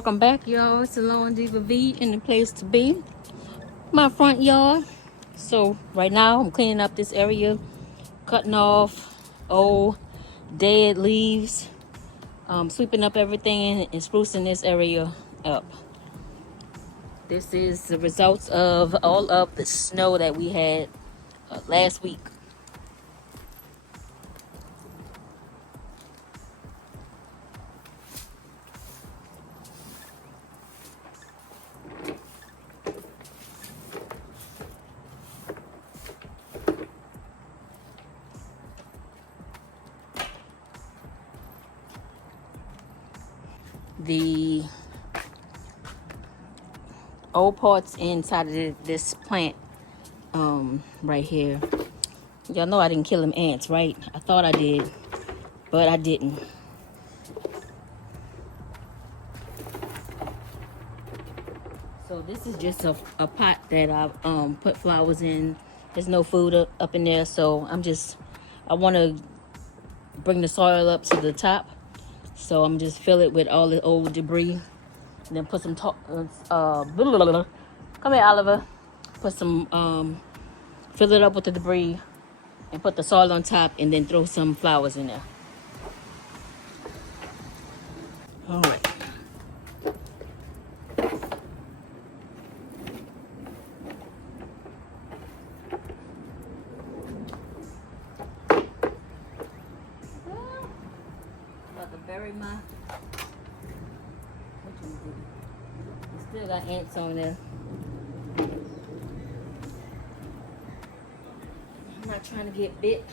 Welcome back, y'all. SalonDivaV in the place to be. My front yard. So right now I'm cleaning up this area, cutting off old dead leaves, sweeping up everything and sprucing this area up. This is the results of all of the snow that we had last week. The old parts inside of this plant right here. Y'all know I didn't kill them ants, right? I thought I did, but I didn't. So this is just a pot that I've put flowers in. There's no food up in there, so I want to bring the soil up to the top. So I'm just fill it with all the old debris, and then put some come here, Oliver. Put some fill it up with the debris, and put the soil on top, and then throw some flowers in there. All right. About to bury my. Still got ants on there. I'm not trying to get bit.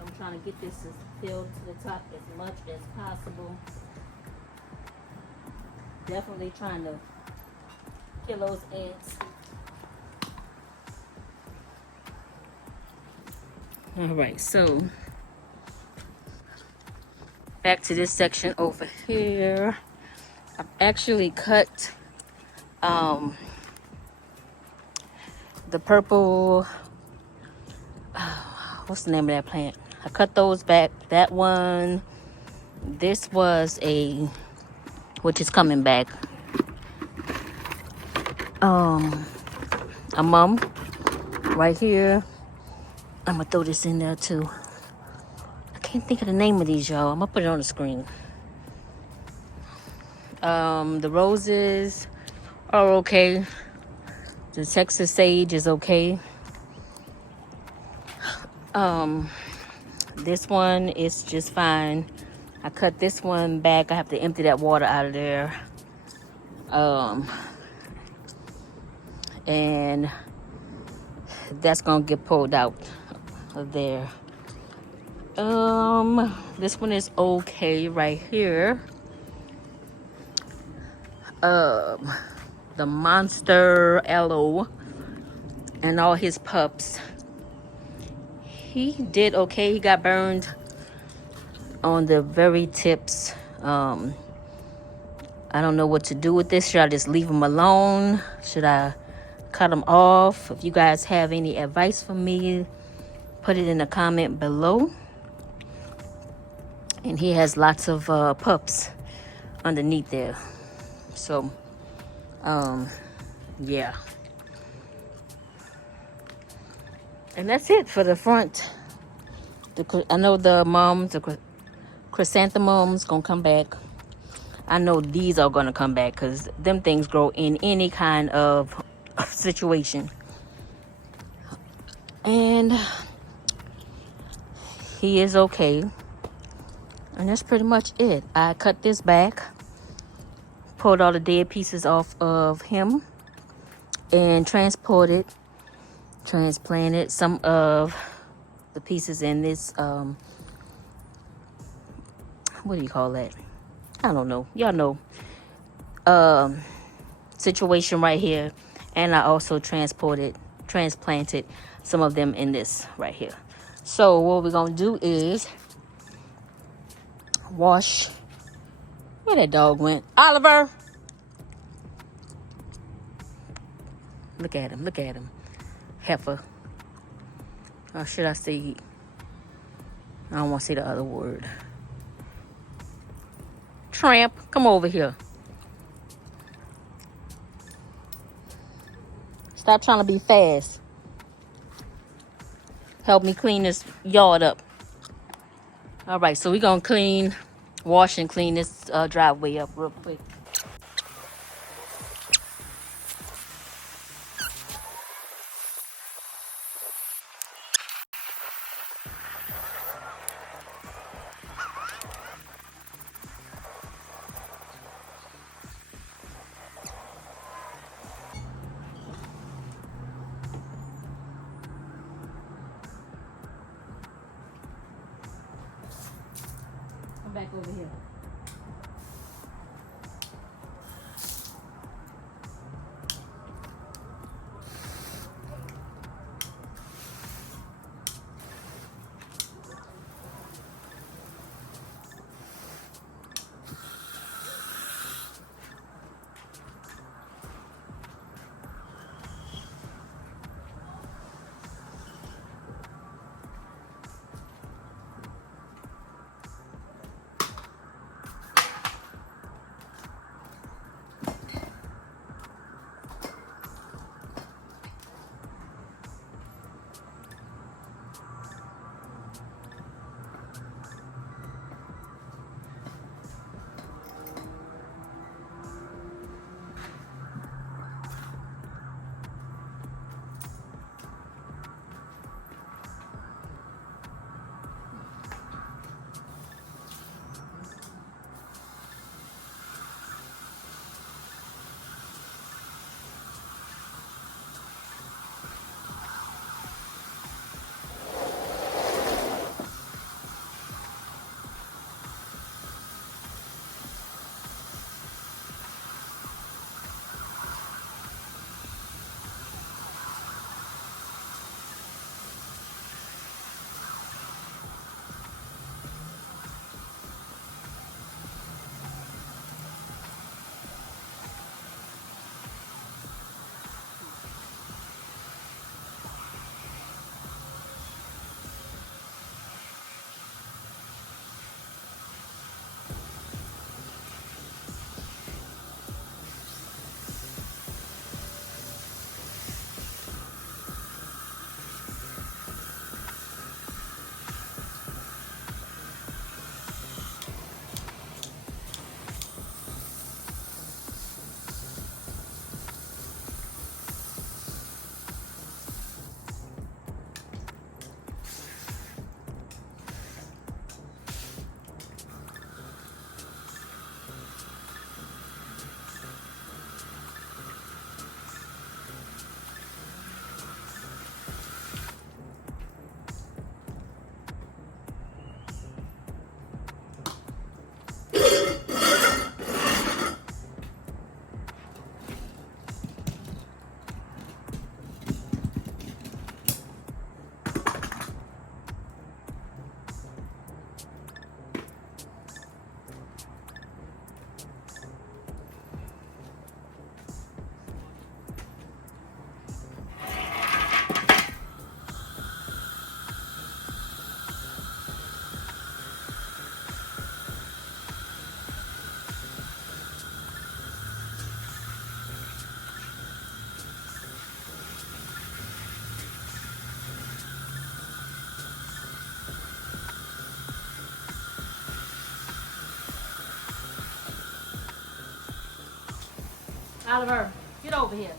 I'm trying to get this filled to the top as much as possible. Definitely trying to kill those ants. All right, so back to this section over here. I've actually cut the purple, what's the name of that plant? I cut those back. That one, this was which is coming back. A mum right here. I'm gonna throw this in there too. I can't think of the name of these, y'all. I'm gonna put it on the screen. The roses are okay. The Texas sage is okay. This one is just fine. I cut this one back. I have to empty that water out of there. And that's gonna get pulled out of there. This one is okay right here. The monster aloe and all his pups. He did okay. He got burned on the very tips. I don't know what to do with this. Should I just leave him alone? Should I cut him off? If you guys have any advice for me, put it in the comment below. And he has lots of pups underneath there. So, yeah. And that's it for the front. I know the chrysanthemums gonna come back. I know these are gonna come back because them things grow in any kind of situation. And he is okay. And that's pretty much it. I cut this back, pulled all the dead pieces off of him, and transplanted some of the pieces in this, what do you call that? I don't know. Y'all know. Situation right here. And I also transplanted some of them in this right here. So what we're gonna do is wash. Where that dog went? Oliver! Look at him, look at him. Heifer. Or should I say, I don't want to say the other word. Tramp, come over here. Stop trying to be fast. Help me clean this yard up. All right, so we're going to wash and clean this driveway up real quick. Come back over here. Oliver, get over here.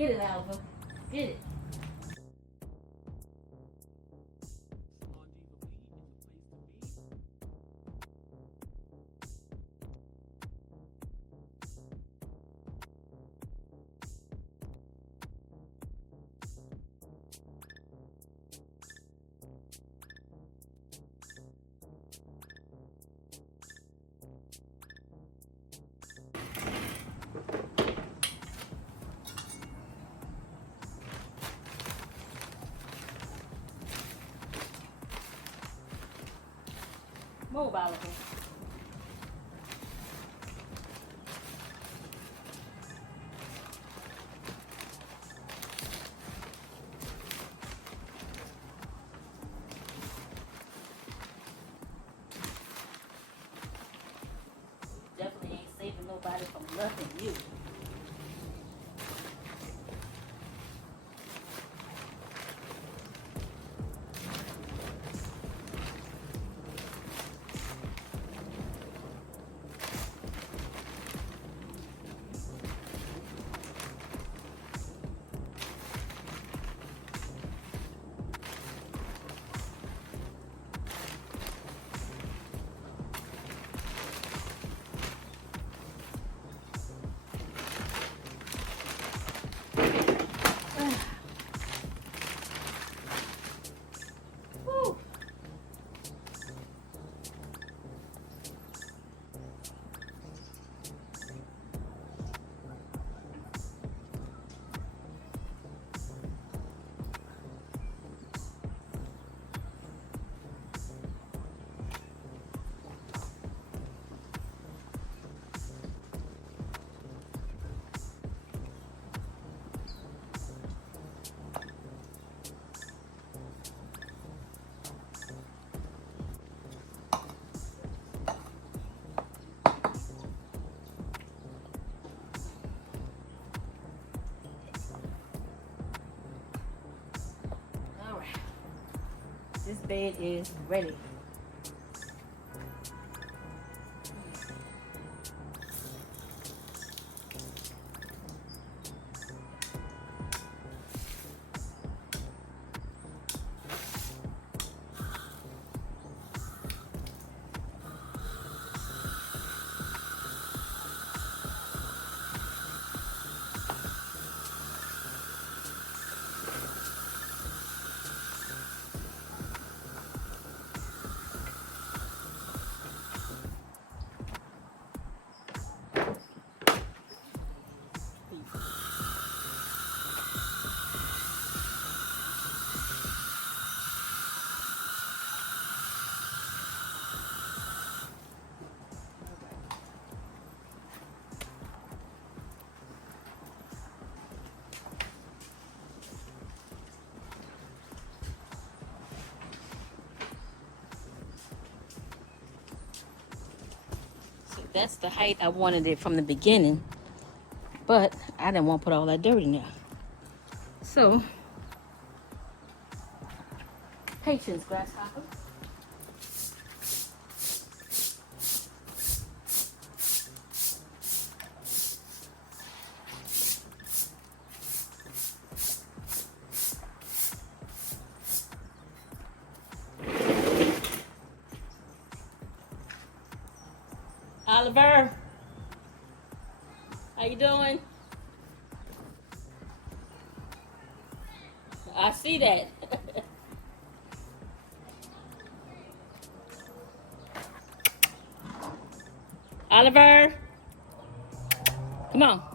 Get it, Alva. Get it. Move, Oliver. Definitely ain't saving nobody from nothing, you. This bed is ready. That's the height I wanted it from the beginning, but I didn't want to put all that dirt in there. So, patience, grasshopper. Oliver, how you doing? I see that. Oliver, come on.